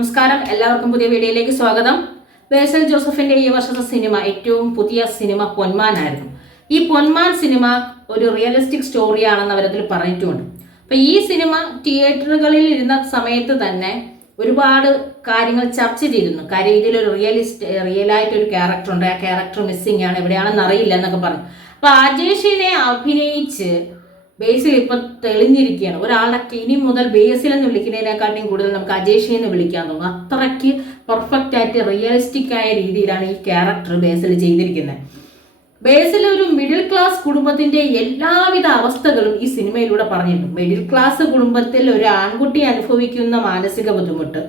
നമസ്കാരം, എല്ലാവർക്കും പുതിയ വീഡിയോയിലേക്ക് സ്വാഗതം. ബേസിൽ ജോസഫിന്റെ ഈ വർഷത്തെ സിനിമ, ഏറ്റവും പുതിയ സിനിമ പൊന്മാനായിരുന്നു. ഈ പൊന്മാൻ സിനിമ ഒരു റിയലിസ്റ്റിക് സ്റ്റോറിയാണെന്ന് അവരതിൽ പറഞ്ഞിട്ടുമുണ്ട്. അപ്പൊ ഈ സിനിമ തിയേറ്ററുകളിൽ ഇരുന്ന സമയത്ത് തന്നെ ഒരുപാട് കാര്യങ്ങൾ ചർച്ച ചെയ്തിരുന്നു. കാര്യം ഇതിലൊരു റിയലായിട്ടൊരു ക്യാരക്ടർ ഉണ്ട്, ആ ക്യാരക്ടർ മിസ്സിംഗ് ആണ്, എവിടെയാണെന്ന് അറിയില്ല എന്നൊക്കെ പറഞ്ഞു. അപ്പൊ അജേഷിനെ അഭിനയിച്ച് ബേസിൽ ഇപ്പൊ തെളിഞ്ഞിരിക്കുകയാണ്. ഒരാളുടെ ഇനി മുതൽ ബേസിൽ എന്ന് വിളിക്കുന്നതിനെക്കാട്ടിയും കൂടുതൽ നമുക്ക് അജേഷി എന്ന് വിളിക്കാൻ തോന്നും. അത്രയ്ക്ക് പെർഫെക്റ്റ് ആയിട്ട് റിയലിസ്റ്റിക് ആയ രീതിയിലാണ് ഈ ക്യാരക്ടർ ബേസിൽ ചെയ്തിരിക്കുന്നത്. ബേസിൽ ഒരു മിഡിൽ ക്ലാസ് കുടുംബത്തിന്റെ എല്ലാവിധ അവസ്ഥകളും ഈ സിനിമയിലൂടെ പറഞ്ഞിരുന്നു. മിഡിൽ ക്ലാസ് കുടുംബത്തിൽ ഒരു ആൺകുട്ടി അനുഭവിക്കുന്ന മാനസിക ബുദ്ധിമുട്ട്,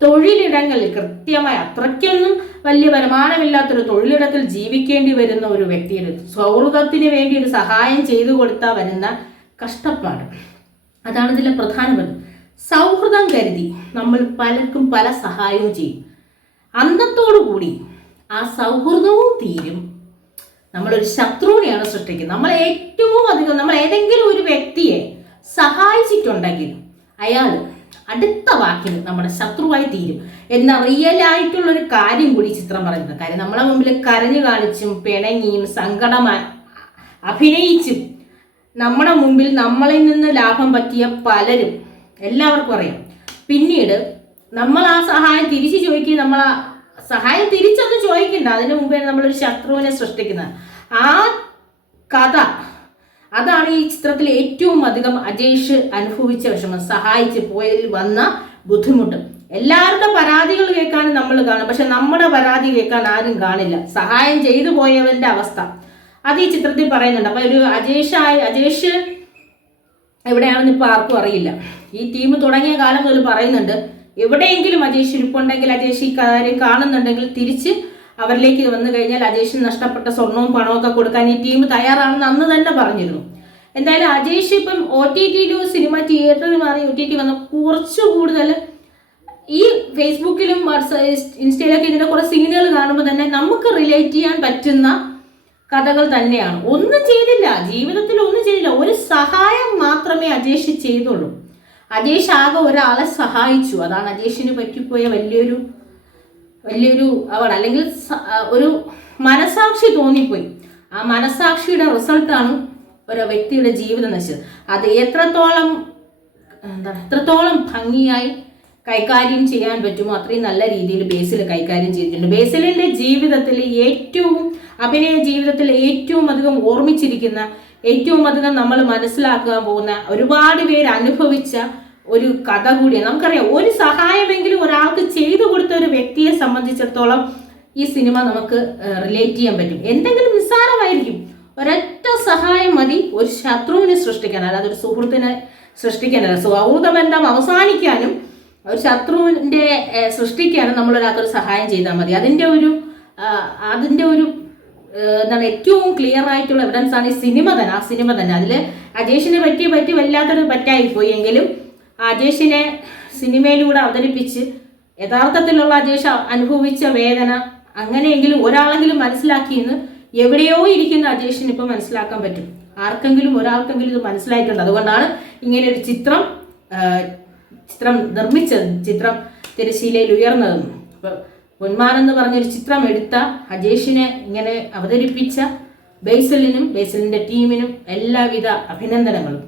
തൊഴിലിടങ്ങളിൽ കൃത്യമായി അത്രയ്ക്കൊന്നും വലിയ വരുമാനമില്ലാത്തൊരു തൊഴിലിടത്തിൽ ജീവിക്കേണ്ടി വരുന്ന ഒരു വ്യക്തിയുടെ സൗഹൃദത്തിന് വേണ്ടി ഒരു സഹായം ചെയ്തു കൊടുത്താൽ വരുന്ന കഷ്ടപ്പാട്, അതാണ് ഇതിലെ പ്രധാനപ്പെട്ടത്. സൗഹൃദം കരുതി നമ്മൾ പലർക്കും പല സഹായവും ചെയ്യും. അന്നത്തോടു കൂടി ആ സൗഹൃദവും തീരും. നമ്മളൊരു ശത്രുവിനെയാണ് സൃഷ്ടിക്കുന്നത്. നമ്മൾ ഏറ്റവും അധികം നമ്മൾ ഏതെങ്കിലും ഒരു വ്യക്തിയെ സഹായിച്ചിട്ടുണ്ടെങ്കിൽ അയാൾ അടുത്ത വാക്കിന് നമ്മുടെ ശത്രുവായി തീരും എന്ന റിയലായിട്ടുള്ളൊരു കാര്യം കൂടി ചിത്രം പറയുന്നത്. കാര്യം നമ്മളെ മുമ്പിൽ കരഞ്ഞു കാണിച്ചും പിണങ്ങിയും സങ്കടം അഭിനയിച്ചും നമ്മുടെ മുമ്പിൽ നമ്മളിൽ നിന്ന് ലാഭം പറ്റിയ പലരും എല്ലാവർക്കും അറിയാം. പിന്നീട് നമ്മൾ ആ സഹായം തിരിച്ചു ചോദിക്കുകയും നമ്മൾ ആ സഹായം തിരിച്ചൊന്നും ചോദിക്കണ്ട, അതിനു മുമ്പേ നമ്മളൊരു ശത്രുവിനെ സൃഷ്ടിക്കുന്നത്. ആ കഥ അതാണ് ഈ ചിത്രത്തിൽ ഏറ്റവും അധികം അജേഷ് അനുഭവിച്ച വിഷമം, സഹായിച്ച് പോയതിൽ വന്ന ബുദ്ധിമുട്ട്. എല്ലാവരുടെ പരാതികൾ കേൾക്കാൻ നമ്മൾ കാണും, പക്ഷെ നമ്മുടെ പരാതി കേൾക്കാൻ ആരും കാണില്ല. സഹായം ചെയ്തു പോയവന്റെ അവസ്ഥ അത് ഈ ചിത്രത്തിൽ പറയുന്നുണ്ട്. അപ്പൊ ഒരു അജേഷ് എവിടെയാണെന്ന് ഇപ്പൊ ആർക്കും അറിയില്ല. ഈ ടീം തുടങ്ങിയ കാലം മുതൽ പറയുന്നുണ്ട്, എവിടെയെങ്കിലും അജേഷ് ഇരിപ്പുണ്ടെങ്കിൽ, അജേഷ് ഈ കാര്യം കാണുന്നുണ്ടെങ്കിൽ തിരിച്ച് അവരിലേക്ക് വന്നു കഴിഞ്ഞാൽ അജേഷിന് നഷ്ടപ്പെട്ട സ്വർണവും പണവും ഒക്കെ കൊടുക്കാൻ ഈ ടീം തയ്യാറാണെന്ന് അന്ന് തന്നെ പറഞ്ഞിരുന്നു. എന്തായാലും അജേഷ് ഇപ്പം OTT-യിലും സിനിമ തിയേറ്ററിൽ മാറി OTT വന്ന കുറച്ചു കൂടുതൽ ഈ ഫേസ്ബുക്കിലും ഇൻസ്റ്റയിലൊക്കെ ഇതിന്റെ കുറെ സീനുകൾ കാണുമ്പോൾ തന്നെ നമുക്ക് റിലേറ്റ് ചെയ്യാൻ പറ്റുന്ന കഥകൾ തന്നെയാണ്. ഒന്നും ചെയ്തില്ല, ജീവിതത്തിൽ ഒന്നും ചെയ്തില്ല, ഒരു സഹായം മാത്രമേ അജേഷ് ചെയ്തുള്ളൂ. അജേഷ് ആകെ ഒരാളെ സഹായിച്ചു, അതാണ് അജേഷിന് പറ്റിപ്പോയ വലിയൊരു അവാർഡ്, അല്ലെങ്കിൽ ഒരു മനസാക്ഷി തോന്നിപ്പോയി. ആ മനസാക്ഷിയുടെ റിസൾട്ടാണ് ഒരു വ്യക്തിയുടെ ജീവിതം നശിച്ചത്. അത് എത്രത്തോളം ഭംഗിയായി കൈകാര്യം ചെയ്യാൻ പറ്റുമോ അത്രയും നല്ല രീതിയിൽ ബേസിൽ കൈകാര്യം ചെയ്തിട്ടുണ്ട്. ബേസിലിന്റെ ജീവിതത്തിൽ അഭിനയ ജീവിതത്തിൽ ഏറ്റവും അധികം ഓർമ്മിച്ചിരിക്കുന്ന, ഏറ്റവും അധികം നമ്മൾ മനസ്സിലാക്കാൻ പോകുന്ന, ഒരുപാട് പേര് അനുഭവിച്ച ഒരു കഥ കൂടിയാണ്. നമുക്കറിയാം, ഒരു സഹായമെങ്കിലും ഒരാൾക്ക് ചെയ്തു കൊടുത്ത ഒരു വ്യക്തിയെ സംബന്ധിച്ചിടത്തോളം ഈ സിനിമ നമുക്ക് റിലേറ്റ് ചെയ്യാൻ പറ്റും. എന്തെങ്കിലും നിസ്സാരമായിരിക്കും, ഒരൊറ്റ സഹായം മതി ഒരു ശത്രുവിനെ സൃഷ്ടിക്കാൻ, അല്ലാതെ ഒരു സുഹൃത്തിനെ സൃഷ്ടിക്കാനല്ല. സൗഹൃദ ബന്ധം അവസാനിക്കാനും ഒരു ശത്രുവിന്റെ സൃഷ്ടിക്കാനും നമ്മളൊരാൾക്കൊരു സഹായം ചെയ്താൽ മതി. അതിന്റെ ഒരു എന്താണ് ഏറ്റവും ക്ലിയർ ആയിട്ടുള്ള എവിഡൻസ് ആണ് ഈ സിനിമ തന്നെ. ആ സിനിമ തന്നെ അതിൽ അജേഷിനെ പറ്റി വല്ലാത്തൊരു പറ്റായിപ്പോയി. എങ്കിലും അജേഷിനെ സിനിമയിലൂടെ അവതരിപ്പിച്ച് യഥാർത്ഥത്തിലുള്ള അജേഷ് അനുഭവിച്ച വേദന അങ്ങനെയെങ്കിലും ഒരാളെങ്കിലും മനസ്സിലാക്കിയെന്ന് എവിടെയോ ഇരിക്കുന്ന അജേഷിന് ഇപ്പം മനസ്സിലാക്കാൻ പറ്റും. ഒരാൾക്കെങ്കിലും ഇത് മനസ്സിലായിട്ടുണ്ട്. അതുകൊണ്ടാണ് ഇങ്ങനെ ഒരു ചിത്രം നിർമ്മിച്ചത്, ചിത്രം തിരശ്ശീലയിൽ ഉയർന്നതെന്ന്. അപ്പൊ പൊന്മാൻ എന്ന് പറഞ്ഞൊരു ചിത്രം എടുത്ത അജേഷിനെ ഇങ്ങനെ അവതരിപ്പിച്ച ബേസിലിന്റെ ടീമിനും എല്ലാവിധ അഭിനന്ദനങ്ങളും.